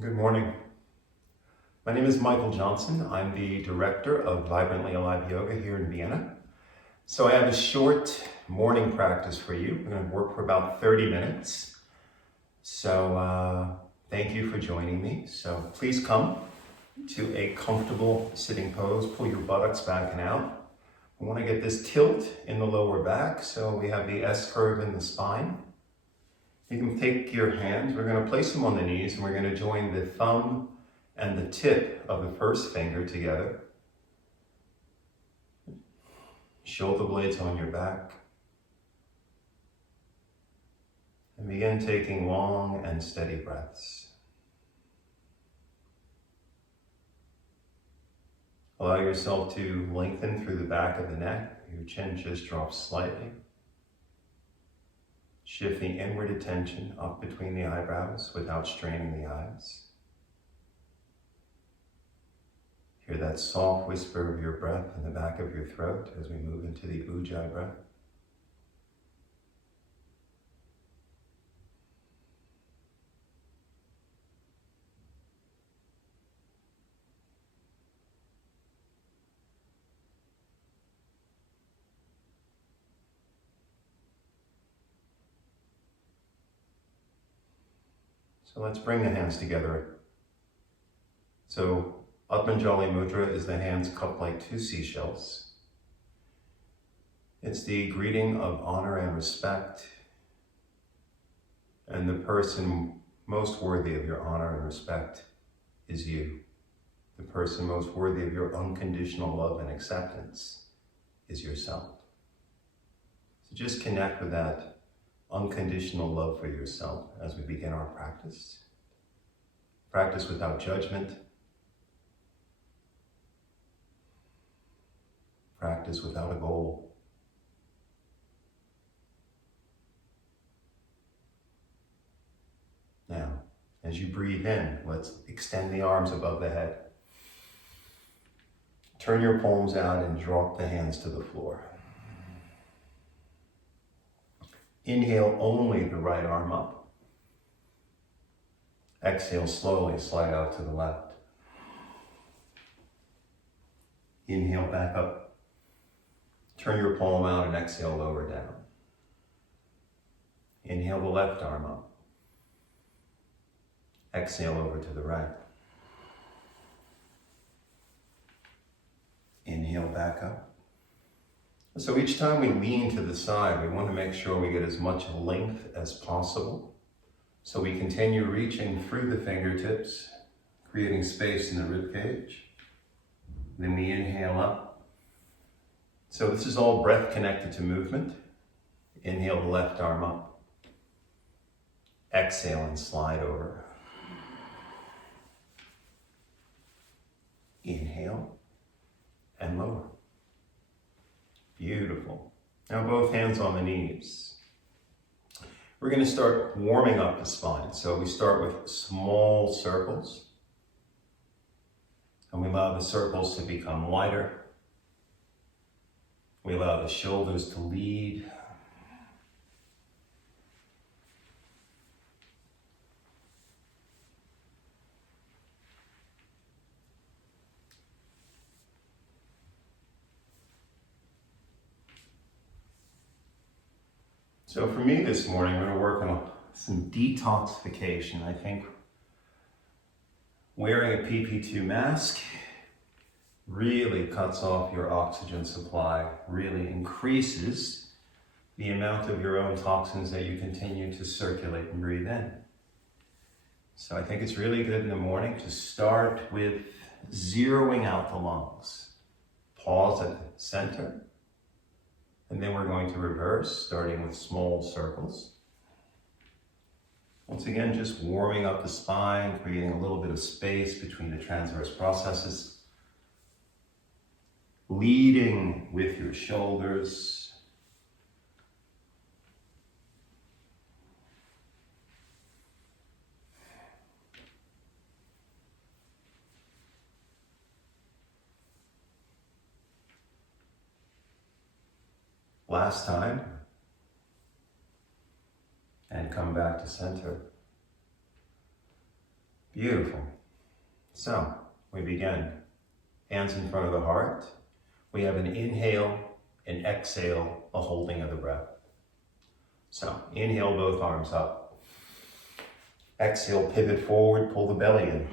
Good morning. My name is Michael Johnson. I'm the director of Vibrantly Alive Yoga here in Vienna. So I have a short morning practice for you. We're going to work for about 30 minutes. So thank you for joining me. So please come to a comfortable sitting pose. Pull your buttocks back and out. We want to get this tilt in the lower back. So we have the S curve in the spine. You can take your hands, we're going to place them on the knees, and we're going to join the thumb and the tip of the first finger together. Shoulder blades on your back. And begin taking long and steady breaths. Allow yourself to lengthen through the back of the neck. Your chin just drops slightly. Shift the inward attention up between the eyebrows without straining the eyes. Hear that soft whisper of your breath in the back of your throat as we move into the Ujjayi breath. So let's bring the hands together. So Atmanjali Mudra is the hands cupped like two seashells. It's the greeting of honor and respect. And the person most worthy of your honor and respect is you. The person most worthy of your unconditional love and acceptance is yourself. So just connect with that unconditional love for yourself as we begin our practice. Practice without judgment. Practice without a goal. Now, as you breathe in, let's extend the arms above the head. Turn your palms out and drop the hands to the floor. Inhale only the right arm up. Exhale slowly, slide out to the left. Inhale back up. Turn your palm out and exhale lower down. Inhale the left arm up. Exhale over to the right. Inhale back up. So each time we lean to the side, we want to make sure we get as much length as possible. So we continue reaching through the fingertips, creating space in the rib cage. Then we inhale up. So this is all breath connected to movement. Inhale the left arm up. Exhale and slide over. Inhale and lower. Beautiful. Now both hands on the knees. We're going to start warming up the spine. So we start with small circles. And we allow the circles to become lighter. We allow the shoulders to lead. So for me this morning, we're going to work on some detoxification. I think wearing a PP2 mask really cuts off your oxygen supply, really increases the amount of your own toxins that you continue to circulate and breathe in. So I think it's really good in the morning to start with zeroing out the lungs. Pause at the center. And then we're going to reverse, starting with small circles. Once again, just warming up the spine, creating a little bit of space between the transverse processes. Leading with your shoulders. Last time. And come back to center. Beautiful. So we begin. Hands in front of the heart. We have an inhale, an exhale, a holding of the breath. So inhale, both arms up. Exhale, pivot forward, pull the belly in.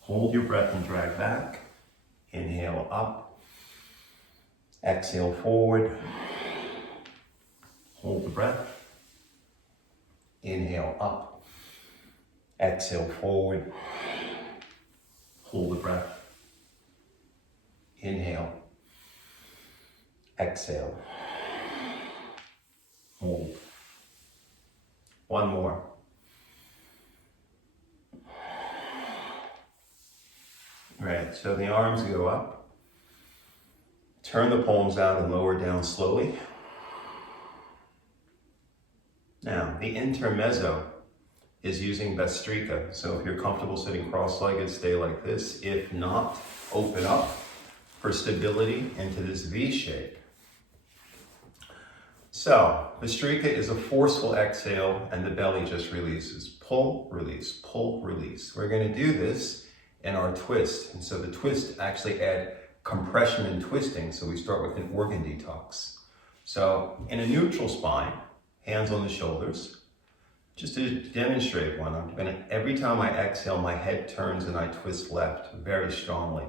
Hold your breath and drag back. Inhale up. Exhale forward. Hold the breath. Inhale up. Exhale forward. Hold the breath. Inhale. Exhale. Hold. One more. Right, so the arms go up. Turn the palms out and lower down slowly. Now, the intermezzo is using Bastrika. So if you're comfortable sitting cross-legged, stay like this. If not, open up for stability into this V shape. So, Bastrika is a forceful exhale and the belly just releases. Pull, release, pull, release. We're gonna do this in our twist. And so the twist actually add compression and twisting. So we start with an organ detox. So in a neutral spine, hands on the shoulders. Just to demonstrate one, I'm gonna, every time I exhale, my head turns and I twist left very strongly.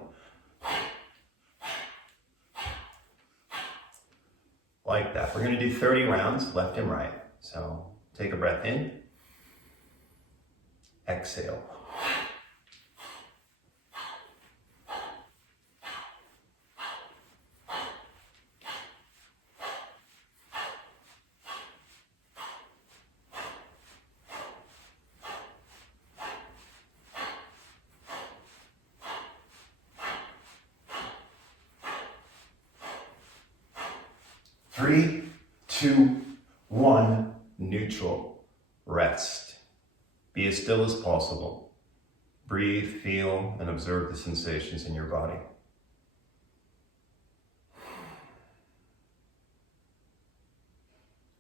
Like that. We're gonna do 30 rounds, left and right. So take a breath in, exhale. Three, two, one, neutral. Rest. Be as still as possible. Breathe, feel, and observe the sensations in your body.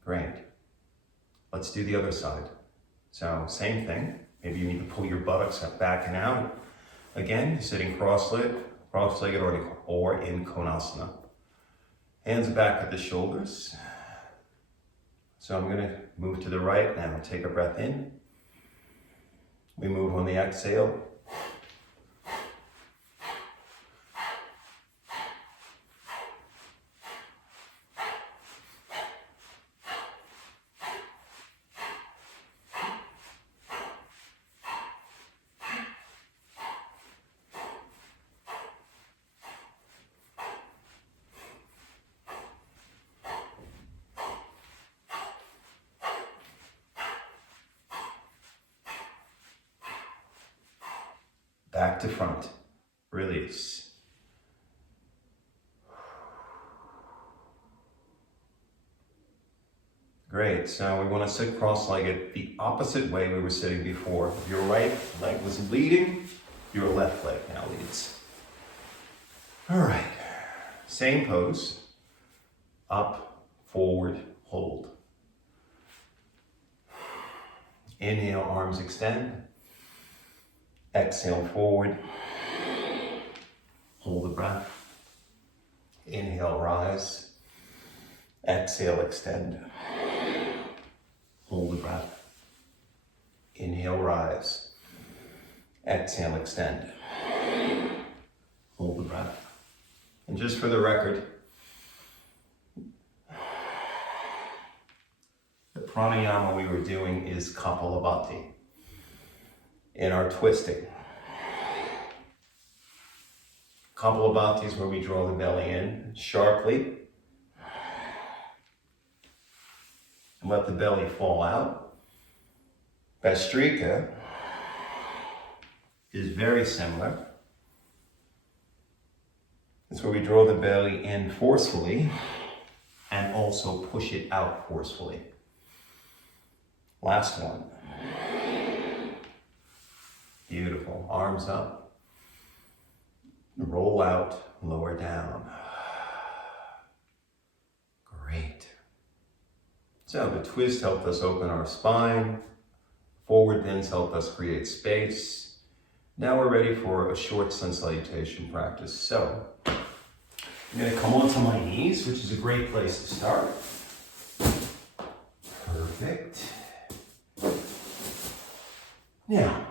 Great. Let's do the other side. So, same thing. Maybe you need to pull your buttocks back and out. Again, sitting cross-legged or in Konasana. Hands back at the shoulders. So I'm gonna move to the right now. Take a breath in. We move on the exhale. Back to front, release. Great, so we want to sit cross-legged the opposite way we were sitting before. If your right leg was leading, your left leg now leads. All right, same pose, up, forward, hold. Inhale, arms extend. Exhale forward, hold the breath. Inhale, rise. Exhale, extend. Hold the breath. Inhale, rise. Exhale, extend. Hold the breath. And just for the record, the pranayama we were doing is Kapalabhati. In our twisting. Kapalabhati is where we draw the belly in sharply and let the belly fall out. Bastrika is very similar. It's where we draw the belly in forcefully and also push it out forcefully. Last one. Beautiful. Arms up. Roll out, lower down. Great. So the twist helped us open our spine, Forward bends help us create space. Now we're ready for a short sun salutation practice. So I'm going to come onto my knees, which is a great place to start. Perfect. Now,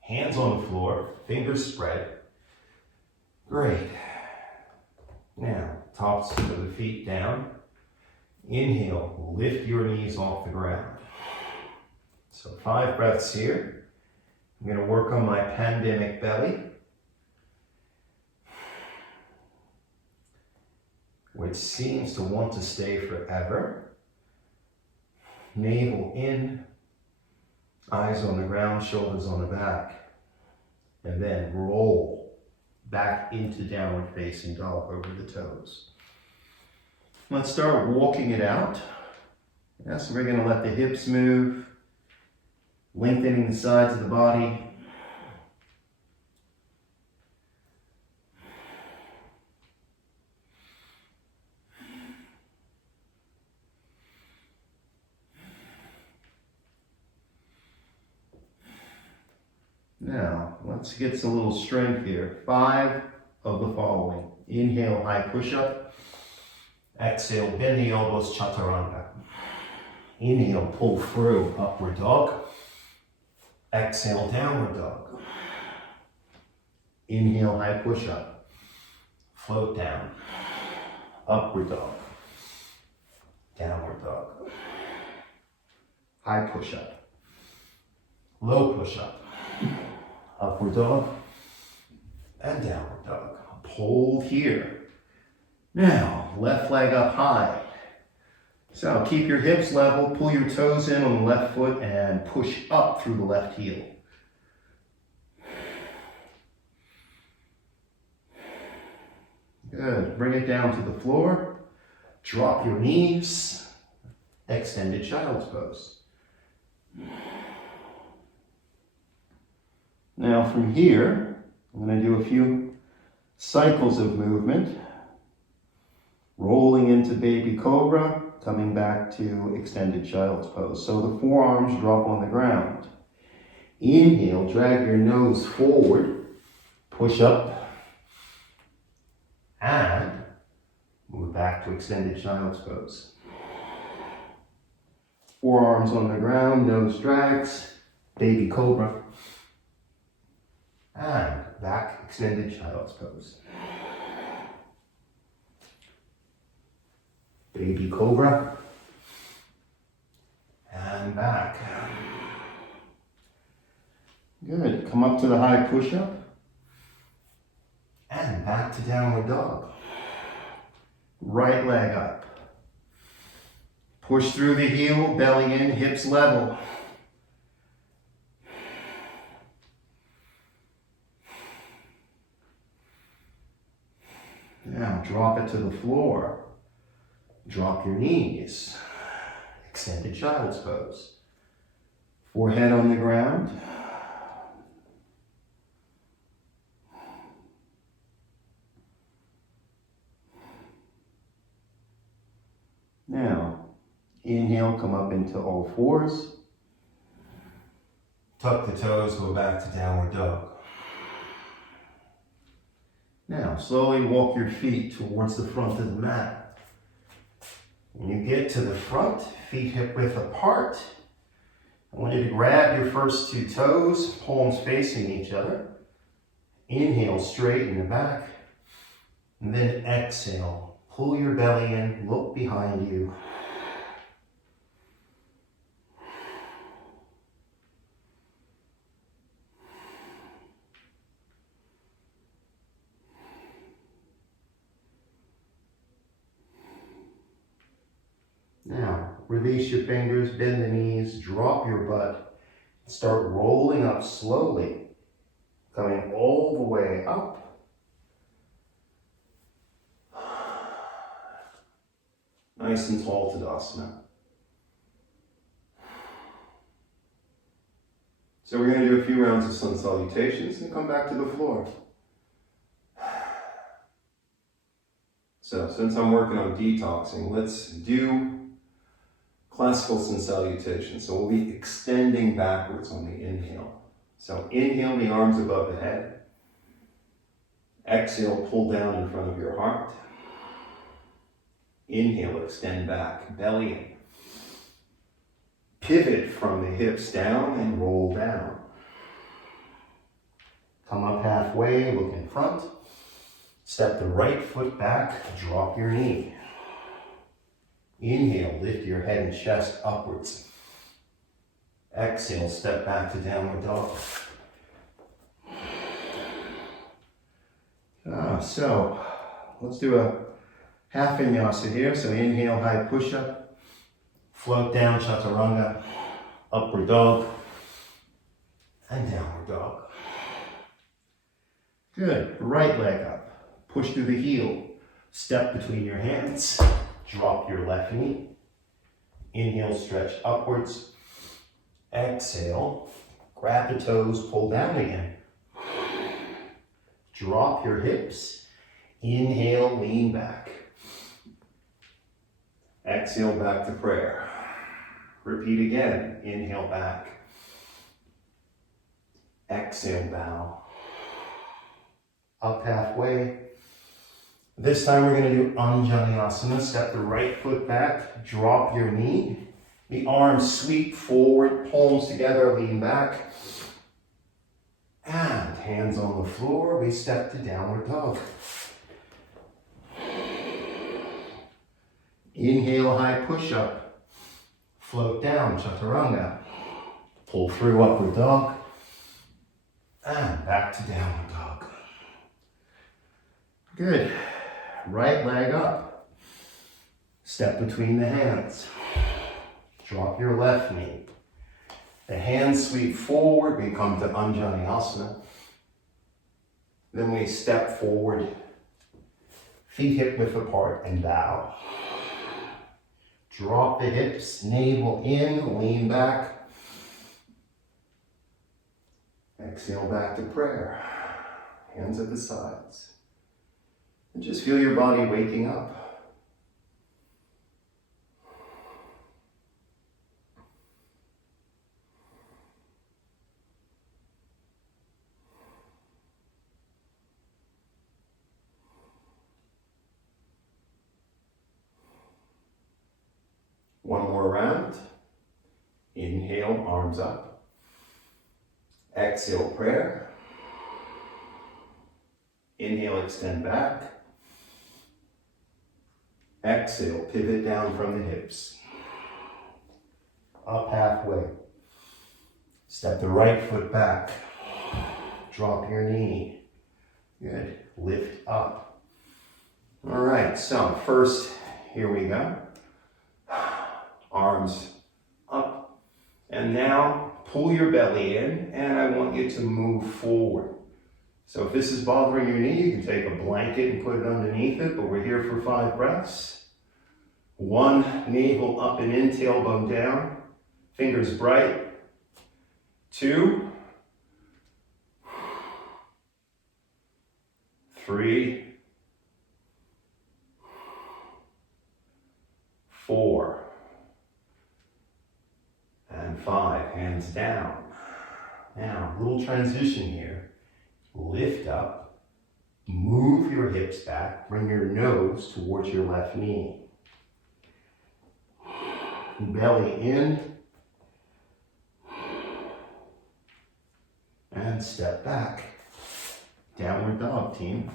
hands on the floor, fingers spread. Great. Now, tops of the feet down. Inhale, lift your knees off the ground. So 5 breaths here. I'm going to work on my pandemic belly, which seems to want to stay forever. Navel in, eyes on the ground, shoulders on the back. And then roll back into downward facing dog over the toes. Let's start walking it out. So we're going to let the hips move, lengthening the sides of the body. Now, let's get some little strength here. 5 of the following. Inhale, high push-up. Exhale, bend the elbows, chaturanga. Inhale, pull through, upward dog. Exhale, downward dog. Inhale, high push-up. Float down. Upward dog. Downward dog. High push-up. Low push-up. Upward dog. And downward dog. Hold here. Now, left leg up high. So keep your hips level, pull your toes in on the left foot and push up through the left heel. Good, bring it down to the floor. Drop your knees. Extended child's pose. Now from here, I'm going to do a few cycles of movement. Rolling into baby cobra, coming back to extended child's pose. So the forearms drop on the ground. Inhale, drag your nose forward, push up, and move back to extended child's pose. Forearms on the ground, nose drags, baby cobra, and back, extended child's pose. Baby cobra, and back. Good, come up to the high push-up, and back to downward dog. Right leg up. Push through the heel, belly in, hips level. Now drop it to the floor. Drop your knees. Extended child's pose. Forehead on the ground. Now, inhale, come up into all fours. Tuck the toes, go back to downward dog. Now, slowly walk your feet towards the front of the mat. When you get to the front, feet hip width apart, I want you to grab your first 2 toes, palms facing each other. Inhale, straighten the back, and then exhale. Pull your belly in, look behind you. Now, release your fingers, bend the knees, drop your butt, start rolling up slowly, coming all the way up. Nice and tall Tadasana. So we're going to do a few rounds of sun salutations and come back to the floor. So since I'm working on detoxing, let's do classical sun salutation. So we'll be extending backwards on the inhale. So inhale the arms above the head. Exhale, pull down in front of your heart. Inhale, extend back, belly in. Pivot from the hips down and roll down. Come up halfway, look in front. Step the right foot back, drop your knee. Inhale, lift your head and chest upwards. Exhale, step back to downward dog. So let's do a half vinyasa here. So inhale, high push-up. Float down, chaturanga. Upward dog. And downward dog. Good. Right leg up. Push through the heel. Step between your hands. Drop your left knee. Inhale, stretch upwards. Exhale. Grab the toes, pull down again. Drop your hips. Inhale, lean back. Exhale, back to prayer. Repeat again. Inhale, back. Exhale, bow. Up halfway. This time we're going to do Anjaneyasana. Step the right foot back. Drop your knee. The arms sweep forward. Palms together. Lean back. And hands on the floor, we step to downward dog. Inhale, high push-up. Float down, chaturanga. Pull through upward dog. And back to downward dog. Good. Right leg up. Step between the hands. Drop your left knee. The hands sweep forward, we come to Anjaneyasana. Then we step forward, feet hip width apart and bow. Drop the hips, navel in, lean back. Exhale back to prayer. Hands at the sides. And just feel your body waking up. One more round. Inhale, arms up. Exhale, prayer. Inhale, extend back. Exhale, pivot down from the hips. Up halfway. Step the right foot back. Drop your knee. Good. Lift up. All right, so first, here we go. Arms up. And now pull your belly in, and I want you to move forward. So if this is bothering your knee, you can take a blanket and put it underneath it, but we're here for 5 breaths. 1, navel up and in, tailbone down, fingers bright. 2, 3, 4, and 5, hands down. Now, a little transition here. Lift up, move your hips back, bring your nose towards your left knee. Belly in, and step back. Downward dog, team.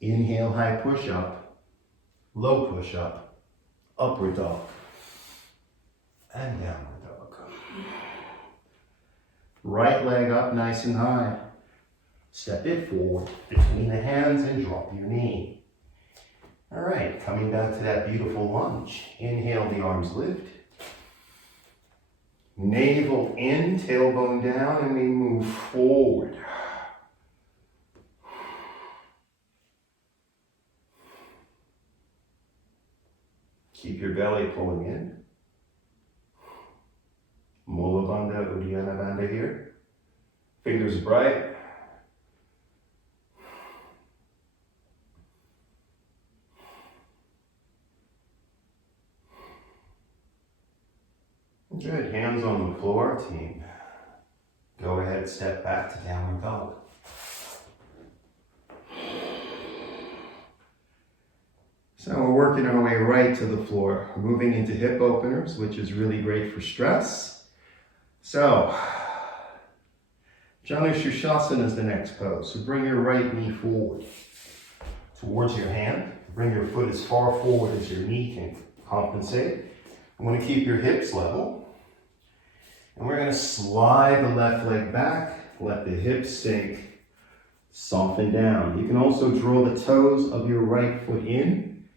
Inhale, high push-up, low push-up, upward dog, and downward dog. Right leg up nice and high. Step it forward between the hands and drop your knee. All right, coming back to that beautiful lunge. Inhale, the arms lift. Navel in, tailbone down, and we move forward. Keep your belly pulling in. Mula Bandha, Uddiyana Bandha here. Fingers bright. Good, hands on the floor, team. Go ahead, step back to downward dog. So we're working our way right to the floor, moving into hip openers, which is really great for stress. So, Janu Shirshasana is the next pose. So bring your right knee forward towards your hand. Bring your foot as far forward as your knee can compensate. I'm going to keep your hips level. And we're going to slide the left leg back, let the hips sink, soften down. You can also draw the toes of your right foot in,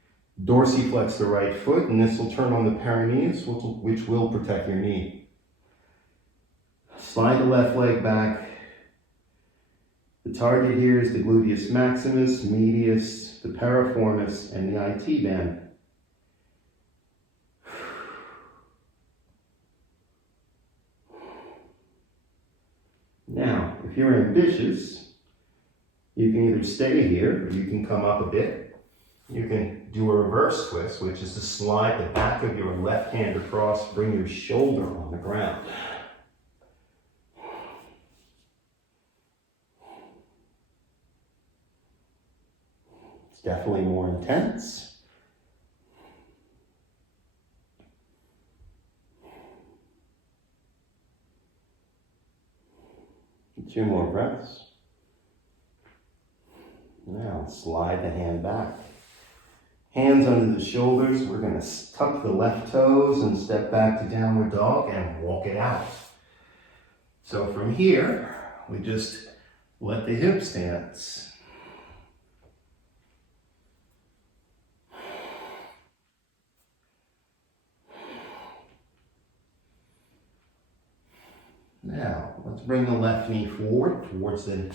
dorsiflex the right foot, and this will turn on the perineus, which will protect your knee. Slide the left leg back. The target here is the gluteus maximus, medius, the piriformis, and the IT band. Now, if you're ambitious, you can either stay here or you can come up a bit. You can do a reverse twist, which is to slide the back of your left hand across, bring your shoulder on the ground. It's definitely more intense. Two more breaths. Now slide the hand back. Hands under the shoulders. We're going to tuck the left toes and step back to downward dog and walk it out. So from here, we just let the hips dance. Now, let's bring the left knee forward towards the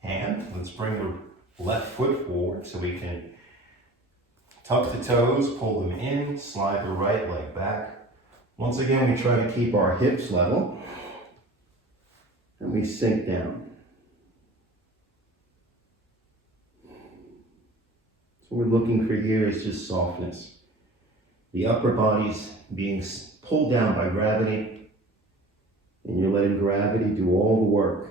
hand. Let's bring the left foot forward so we can tuck the toes, pull them in, slide the right leg back. Once again, we try to keep our hips level and we sink down. So what we're looking for here is just softness. The upper body's being pulled down by gravity, and you're letting gravity do all the work.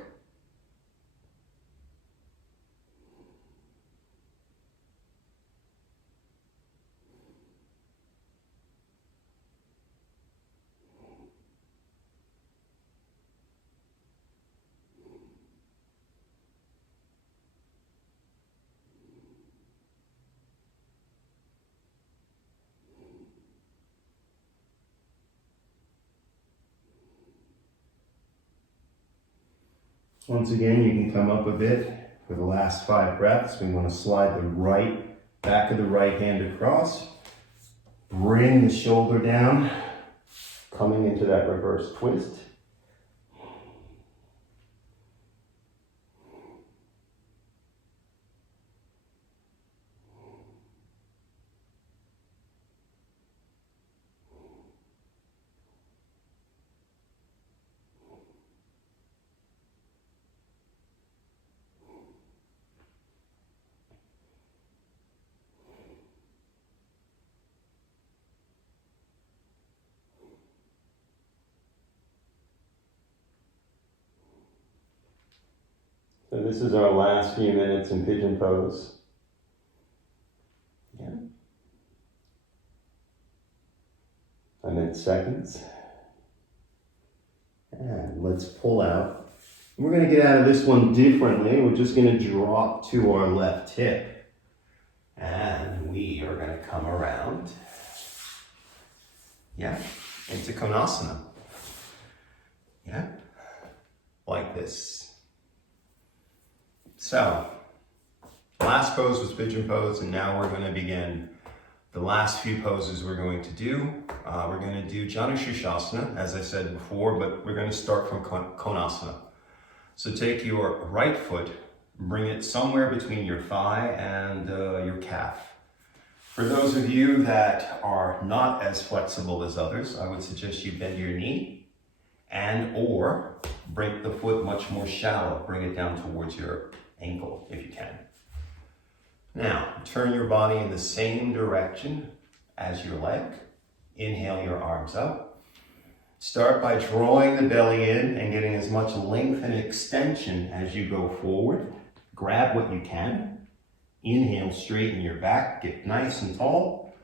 Once again, you can come up a bit for the last 5 breaths. We want to slide the right back of the right hand across. Bring the shoulder down, coming into that reverse twist. So this is our last few minutes in pigeon pose. Yeah. I meant seconds. And let's pull out. We're going to get out of this one differently. We're just going to drop to our left hip. And we are going to come around. Yeah. Into Konasana. Yeah. Like this. So, last pose was pigeon pose, and now we're going to begin the last few poses we're going to do. We're going to do Janu Shirshasana, as I said before, but we're going to start from Konasana. So take your right foot, bring it somewhere between your thigh and your calf. For those of you that are not as flexible as others, I would suggest you bend your knee and or break the foot much more shallow. Bring it down towards your ankle if you can. Now, turn your body in the same direction as your leg. Inhale your arms up. Start by drawing the belly in and getting as much length and extension as you go forward. Grab what you can. Inhale, straighten your back, get nice and tall.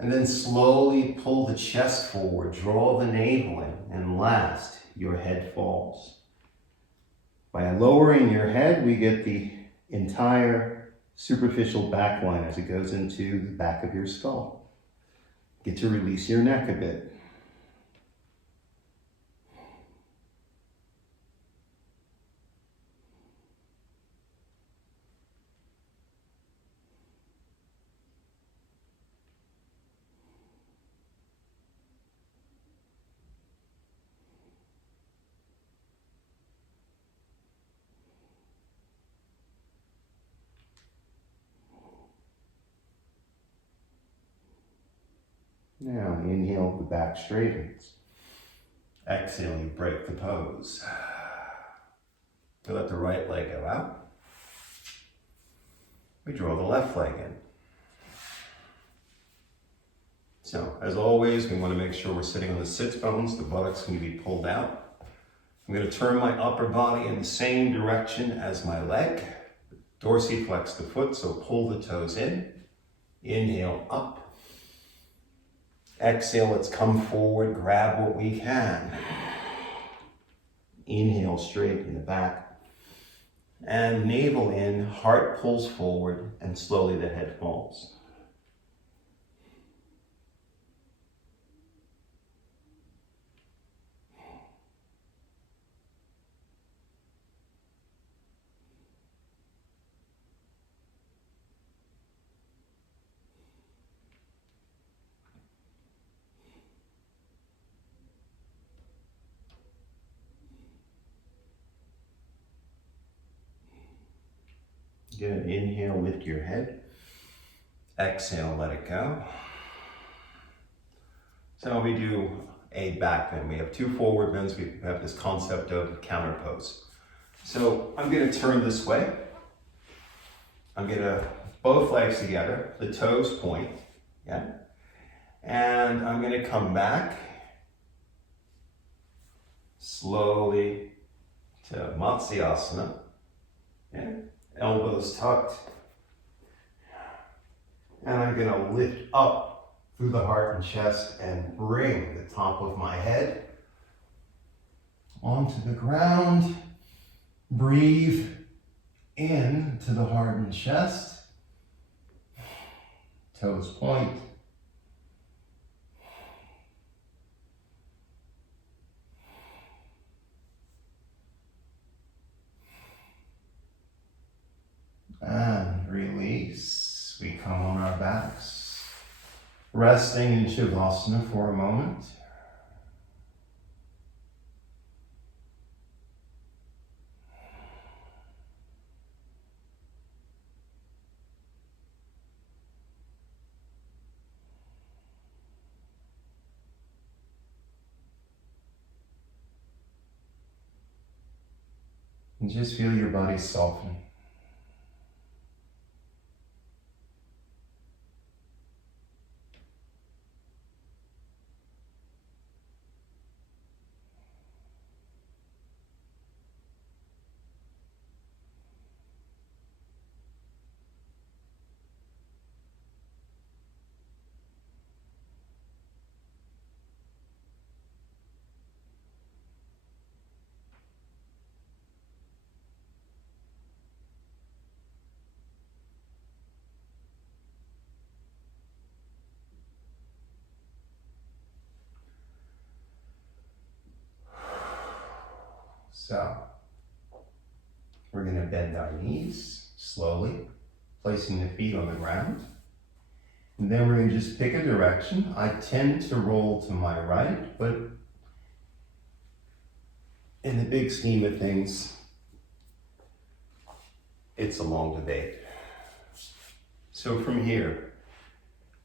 And then slowly pull the chest forward, draw the navel in, and last, your head falls. By lowering your head, we get the entire superficial back line as it goes into the back of your skull. Get to release your neck a bit. Now inhale, the back straightens. Exhale, you break the pose. We let the right leg go out. We draw the left leg in. So, as always, we want to make sure we're sitting on the sits bones. The buttocks can be pulled out. I'm going to turn my upper body in the same direction as my leg. Dorsiflex the foot, so pull the toes in. Inhale, up. Exhale, let's come forward, grab what we can. Inhale, straighten the back. And navel in, heart pulls forward, and slowly the head falls. Get an inhale, lift your head. Exhale, let it go. So we do a back bend. We have two forward bends. We have this concept of counter pose. So I'm going to turn this way. I'm going to both legs together, the toes point, yeah? And I'm going to come back slowly to Matsyasana, yeah? Elbows tucked. And I'm going to lift up through the heart and chest and bring the top of my head onto the ground. Breathe in to the heart and chest. Toes point. And release. We come on our backs, resting in Shavasana for a moment. And just feel your body soften. So, we're going to bend our knees slowly, placing the feet on the ground. And then we're going to just pick a direction. I tend to roll to my right, but in the big scheme of things, it's a long debate. So from here,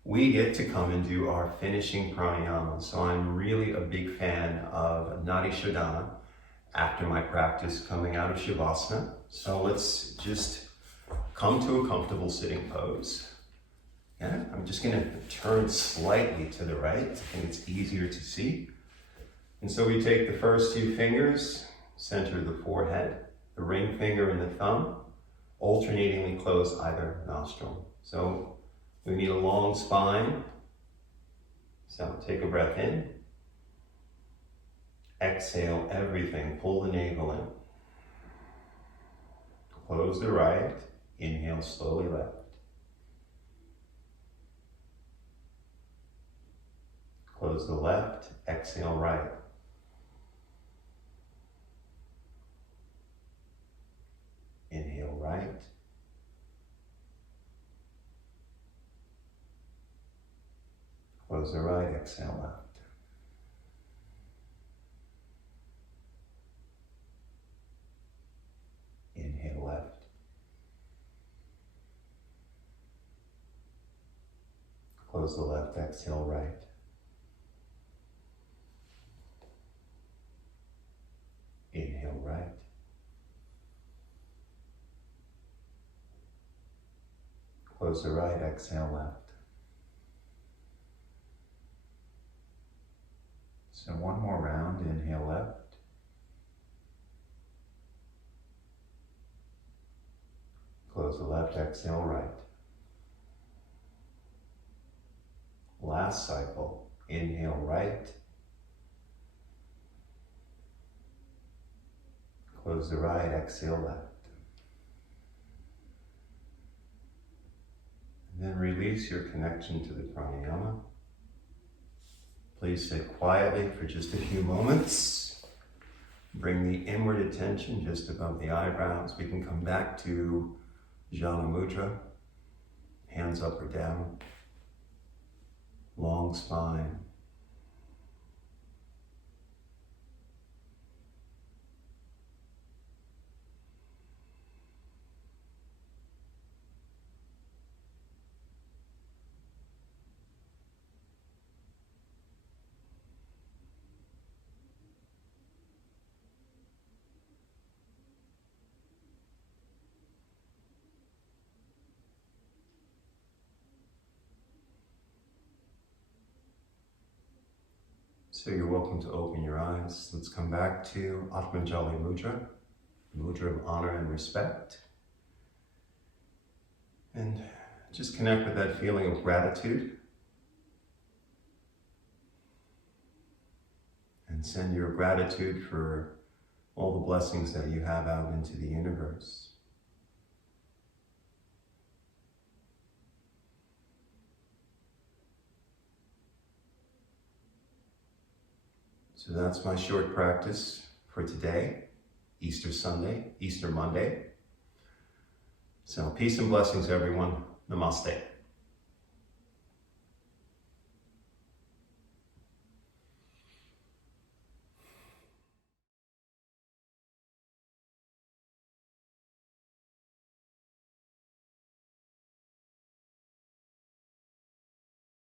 we get to come and do our finishing pranayama. So I'm really a big fan of Nadi Shodhana after my practice coming out of Shavasana. So let's just come to a comfortable sitting pose. Yeah, I'm just gonna turn slightly to the right. I think it's easier to see. And so we take the first two fingers, center the forehead, the ring finger and the thumb, alternatingly close either nostril. So we need a long spine. So take a breath in. Exhale everything, pull the navel in. Close the right, inhale slowly left. Close the left, exhale right. Inhale right. Close the right, exhale left. Inhale left. Close the left, exhale right. Inhale right. Close the right, exhale left. So one more round, inhale left. Close the left, exhale right. Last cycle, inhale right. Close the right, exhale left. And then release your connection to the pranayama. Please sit quietly for just a few moments. Bring the inward attention just above the eyebrows. We can come back to Jhana Mudra, hands up or down, long spine. So you're welcome to open your eyes. Let's come back to Atmanjali Mudra, Mudra of honor and respect. And just connect with that feeling of gratitude. And send your gratitude for all the blessings that you have out into the universe. So that's my short practice for today, Easter Sunday, Easter Monday. So peace and blessings, everyone. Namaste.